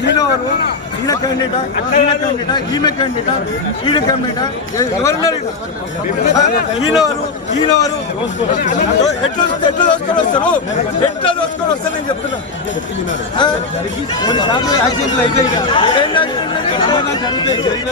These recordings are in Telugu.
ఈయనవారు ఈయన క్యాండిడేటా ఈయన క్యాండిడేటా ఈమె క్యాండిడేటా ఈయన క్యాండిడేటా ఎవరున్నారు ఈయనవారు ఎట్లా దోసుకొని వస్తారు నేను చెప్తున్నా కొన్నిసార్లు యాక్సిడెంట్లు అయితే జరిగిన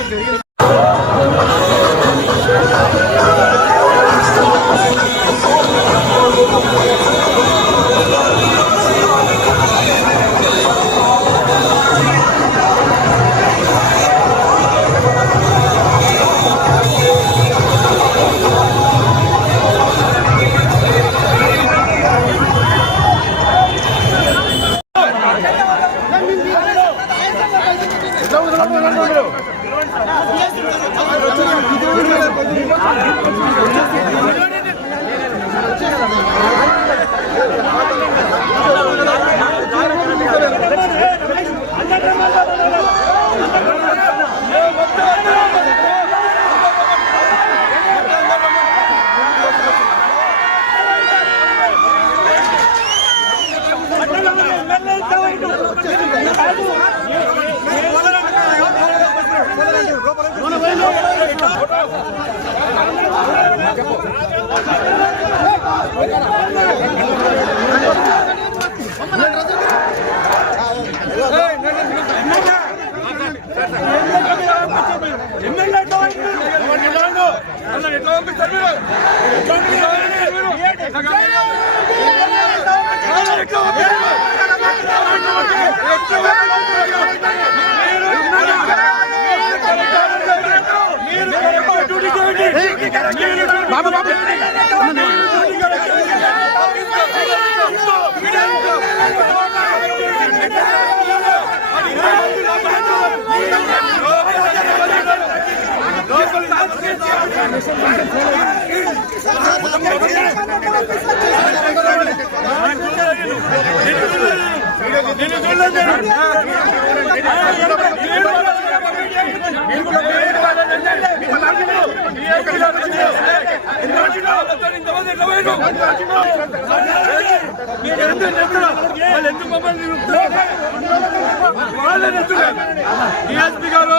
డిఎస్పీ గారు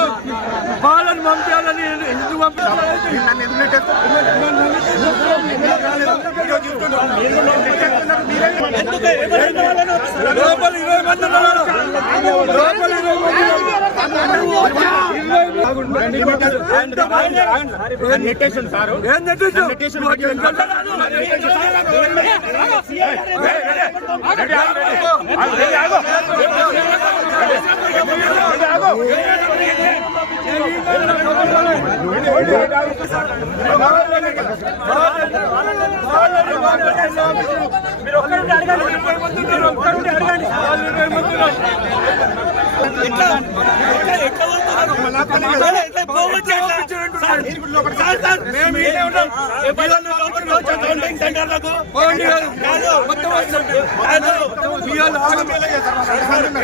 పాలన పంపించాలని ఎందుకు లోపల 20 మంది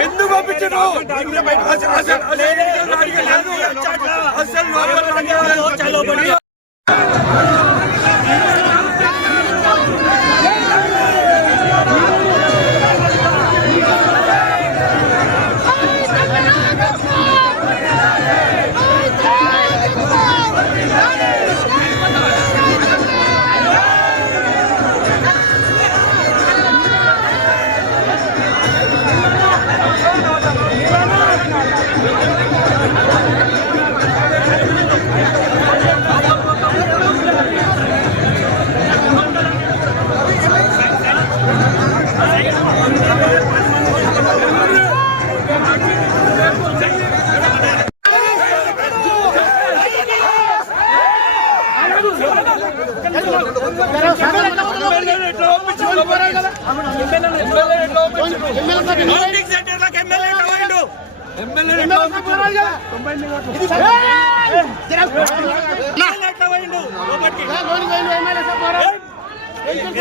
ఎందుకు పంపించను అసలు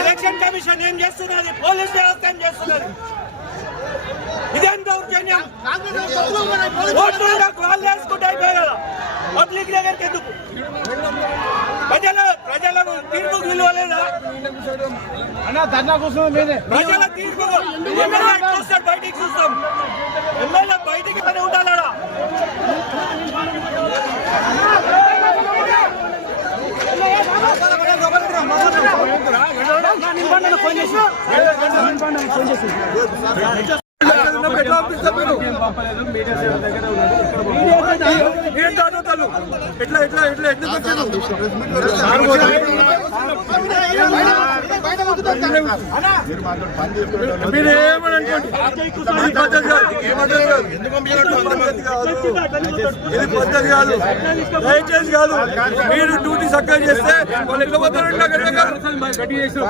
ఎలక్షన్ కమిషన్ ఏం చేస్తున్నది, పోలీస్ వ్యవస్థ ఏం చేస్తున్నది? ఇదేం దౌర్జన్యం? వాళ్ళు వేసుకుంటే అయిపోయి కదా, పబ్లిక్ దగ్గరికి ఎందుకు? ప్రజలకు తీర్పుకు విలువ లేదా? ప్రజల తీర్పు బయటికి చూస్తాం, ఎమ్మెల్యే బయటికి ఉండాలా ఇది పద్ధతి కాదు, దయచేసి కాదు. మీరు డ్యూటీ చక్కగా చేస్తే వాళ్ళు ఎట్లా పోతారు?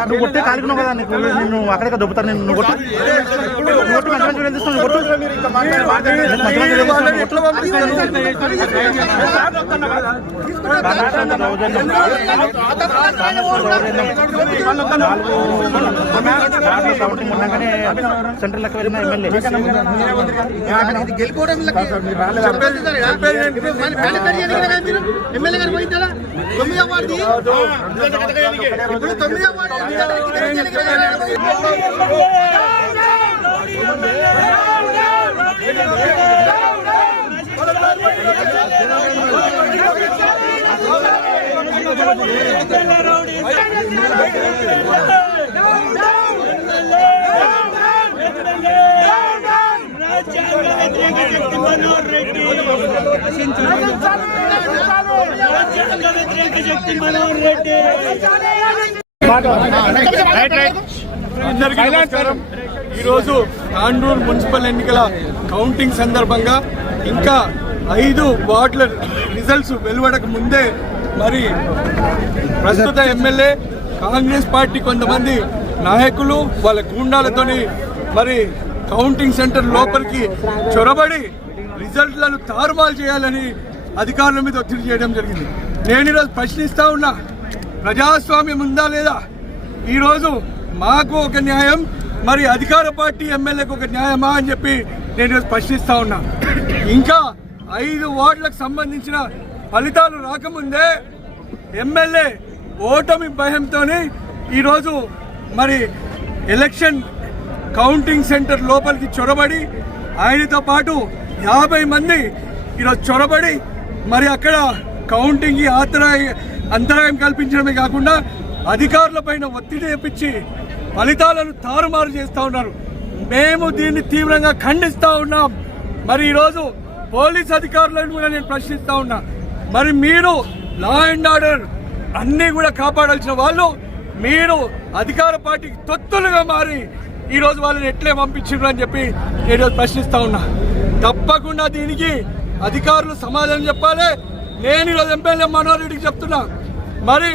నువ్వు కొట్టే కాలికున్నావు కదా, నిన్ను అక్కడికి దొబ్బుతారు. నిన్ను కొట్టు ఎట్లా పంపిస్తారు? సెంట్రల్ లెక్క వెళ్ళిన ఎమ్మెల్యే ఎమ్మెల్యే గారు పోయిందా? 9వ వార్డు ఇప్పుడు 9వ వార్డు అందరికీ నమస్కారం. ఈరోజు తాండూరు మున్సిపల్ ఎన్నికల కౌంటింగ్ సందర్భంగా ఇంకా 5 వార్డుల రిజల్ట్స్ వెలువడక ముందే మరి ప్రస్తుత ఎమ్మెల్యే కాంగ్రెస్ పార్టీ కొంతమంది నాయకులు వాళ్ళ గూండాలతోని మరి కౌంటింగ్ సెంటర్ లోపలికి చొరబడి రిజల్ట్లను తారుమారు చేయాలని అధికారుల మీద ఒత్తిడి చేయడం జరిగింది. నేను ఈరోజు ప్రశ్నిస్తా ఉన్నా, ప్రజాస్వామ్యం ఉందా లేదా? ఈరోజు మాకు ఒక న్యాయం, మరి అధికార పార్టీ ఎమ్మెల్యేకి ఒక న్యాయమా అని చెప్పి నేను ఈరోజు ప్రశ్నిస్తా ఉన్నా. ఇంకా 5 వార్డులకు సంబంధించిన ఫలితాలు రాకముందే ఎమ్మెల్యే ఓటమి భయంతో ఈరోజు మరి ఎలక్షన్ కౌంటింగ్ సెంటర్ లోపలికి చొరబడి ఆయనతో పాటు 50 మంది ఈరోజు చొరబడి మరి అక్కడ కౌంటింగ్కి అంతరాయం కల్పించడమే కాకుండా అధికారులపైన ఒత్తిడి తెప్పించి ఫలితాలను తారుమారు చేస్తూ ఉన్నారు. మేము దీన్ని తీవ్రంగా ఖండిస్తూ ఉన్నాం. మరి ఈరోజు పోలీస్ అధికారులను కూడా నేను ప్రశ్నిస్తూ ఉన్నా, మరి మీరు లా అండ్ ఆర్డర్ అన్నీ కూడా కాపాడాల్సిన వాళ్ళు మీరు అధికార పార్టీకి తొత్తులుగా మారి ఈరోజు వాళ్ళని ఎట్లే పంపించారు అని చెప్పి నేను ప్రశ్నిస్తూ ఉన్నా. తప్పకుండా దీనికి అధికారులు సమాధానం చెప్పాలి. నేను ఈరోజు ఎమ్మెల్యే మనోహర్ రెడ్డికి చెప్తున్నా, మరి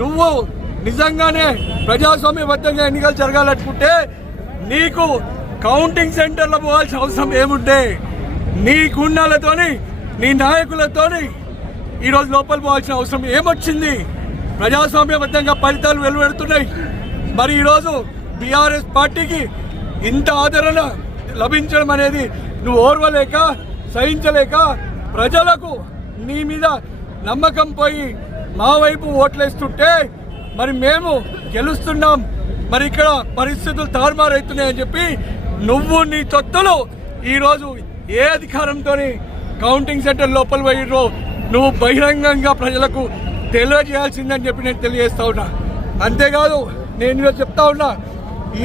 నువ్వు నిజంగానే ప్రజాస్వామ్యబద్ధంగా ఎన్నికలు జరగాలనుకుంటే నీకు కౌంటింగ్ సెంటర్లో పోవాల్సిన అవసరం ఏముంటే? నీ గుండాలతోని నీ నాయకులతోని ఈరోజు లోపల పోవాల్సిన అవసరం ఏమొచ్చింది? ప్రజాస్వామ్యబద్ధంగా ఫలితాలు వెలువడుతున్నాయి. మరి ఈరోజు బీఆర్ఎస్ పార్టీకి ఇంత ఆదరణ లభించడం అనేది నువ్వు ఓర్వలేక సహించలేక ప్రజలకు నీ మీద నమ్మకం పోయి మా వైపు ఓట్లేస్తుంటే మరి మేము గెలుస్తున్నాం, మరి ఇక్కడ పరిస్థితులు తారుమారవుతున్నాయని చెప్పి నువ్వు నీ తొత్తులు ఈరోజు ఏ అధికారంతో కౌంటింగ్ సెంటర్ లోపల పోయిర్రో నువ్వు బహిరంగంగా ప్రజలకు తెలియజేయాల్సిందని చెప్పి నేను తెలియజేస్తా ఉన్నా. అంతేకాదు నేను ఈరోజు చెప్తా ఉన్నా,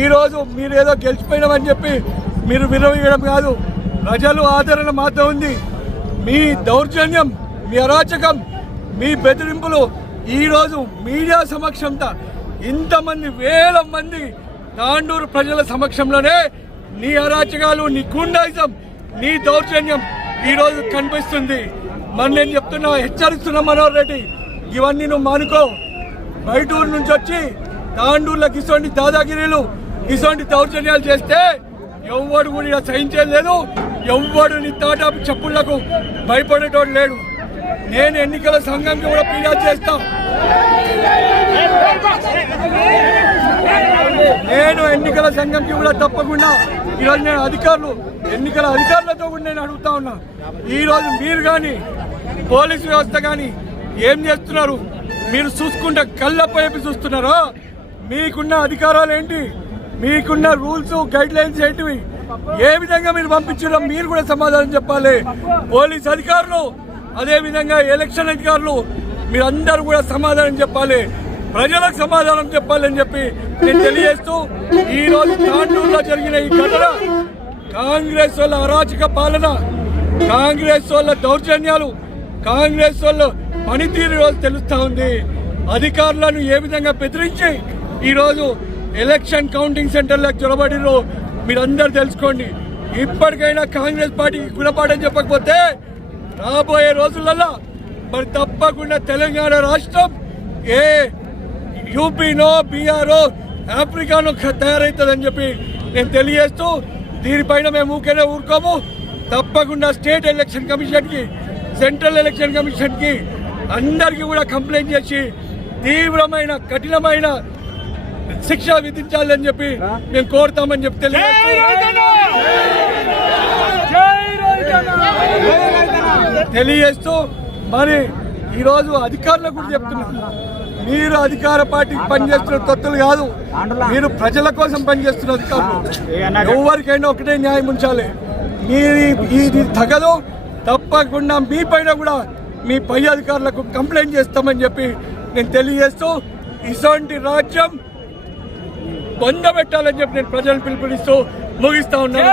ఈరోజు మీరు ఏదో గెలిచిపోయినామని చెప్పి మీరు విరవీయడం కాదు, ప్రజలు ఆదరణ మాత్రం ఉంది. మీ దౌర్జన్యం, మీ అరాచకం, మీ బెదిరింపులు ఈరోజు మీడియా సమక్షంతో ఇంతమంది వేల మంది తాండూరు ప్రజల సమక్షంలోనే నీ అరాచకాలు, నీ గుండాయిజం, నీ దౌర్జన్యం ఈరోజు కనిపిస్తుంది. మరి నేను చెప్తున్నా, హెచ్చరిస్తున్నా మనోహర్ రెడ్డి, ఇవన్నీ నువ్వు మానుకో. బయట ఊరు నుంచి వచ్చి తాండూరులకు ఇటువంటి దాదాగిరీలు, ఇటువంటి దౌర్జన్యాలు చేస్తే ఎవ్వడు కూడా సహించేది లేదు. ఎవ్వడు నీ తాటాపు చెప్పుళ్లకు భయపడేటోడు లేడు. నేను ఎన్నికల సంఘంకి కూడా ఫిర్యాదు చేస్తా. నేను ఎన్నికల సంఘంకి కూడా తప్పకుండా ఈరోజు నేను ఎన్నికల అధికారులతో కూడా నేను అడుగుతా ఉన్నా, ఈరోజు మీరు కానీ పోలీసు వ్యవస్థ కానీ ఏం చేస్తున్నారు? మీరు చూసుకుంటే కళ్ళపైపు చూస్తున్నారో? మీకున్న అధికారాలు ఏంటి? మీకున్న రూల్స్ గైడ్ లైన్స్ ఏంటివి? ఏ విధంగా మీరు పంపించారో మీరు కూడా సమాధానం చెప్పాలి. పోలీస్ అధికారులు, అదే విధంగా ఎలక్షన్ అధికారులు, మీరందరూ కూడా సమాధానం చెప్పాలి, ప్రజలకు సమాధానం చెప్పాలని చెప్పి నేను తెలియజేస్తూ, ఈ రోజు తాండూరులో జరిగిన ఈ ఘటన కాంగ్రెస్ వాళ్ళ అరాచక పాలన, కాంగ్రెస్ వాళ్ళ దౌర్జన్యాలు, కాంగ్రెస్ వాళ్ళ పనితీరు రోజు తెలుస్తా ఉంది. అధికారులను ఏ విధంగా బెదిరించి ఈరోజు ఎలక్షన్ కౌంటింగ్ సెంటర్లకు చొరబడిరో మీరందరూ తెలుసుకోండి. ఇప్పటికైనా కాంగ్రెస్ పార్టీకి గుణపాఠం చెప్పకపోతే రాబోయే రోజులలో మరి తప్పకుండా తెలంగాణ రాష్ట్రం ఏ యూపీనో బీఆర్ఓ ఆఫ్రికానో తయారవుతుందని చెప్పి నేను తెలియజేస్తూ, దీనిపైన మేము ఊరుకోము. తప్పకుండా స్టేట్ ఎలక్షన్ కమిషన్కి, సెంట్రల్ ఎలక్షన్ కమిషన్కి అందరికీ కూడా కంప్లైంట్ చేసి తీవ్రమైన కఠినమైన శిక్ష విధించాలని చెప్పి మేము కోరుతామని చెప్పి తెలియజేస్తూ, మరి ఈరోజు అధికారులకు కూడా చెప్తున్నాను, మీరు అధికార పార్టీకి పనిచేస్తున్న తొత్తులు కాదు, మీరు ప్రజల కోసం పనిచేస్తున్న అధికారులు. ఎవరికైనా ఒకటే న్యాయం ఉంచాలి. మీరు ఇది తగదు, తప్పకుండా మీ పైన కూడా మీ పై అధికారులకు కంప్లైంట్ చేస్తామని చెప్పి నేను తెలియజేస్తూ, ఇటువంటి రాజ్యం పొందబెట్టాలని చెప్పి నేను ప్రజలను పిలుపునిస్తూ ముగిస్తా ఉన్నాను.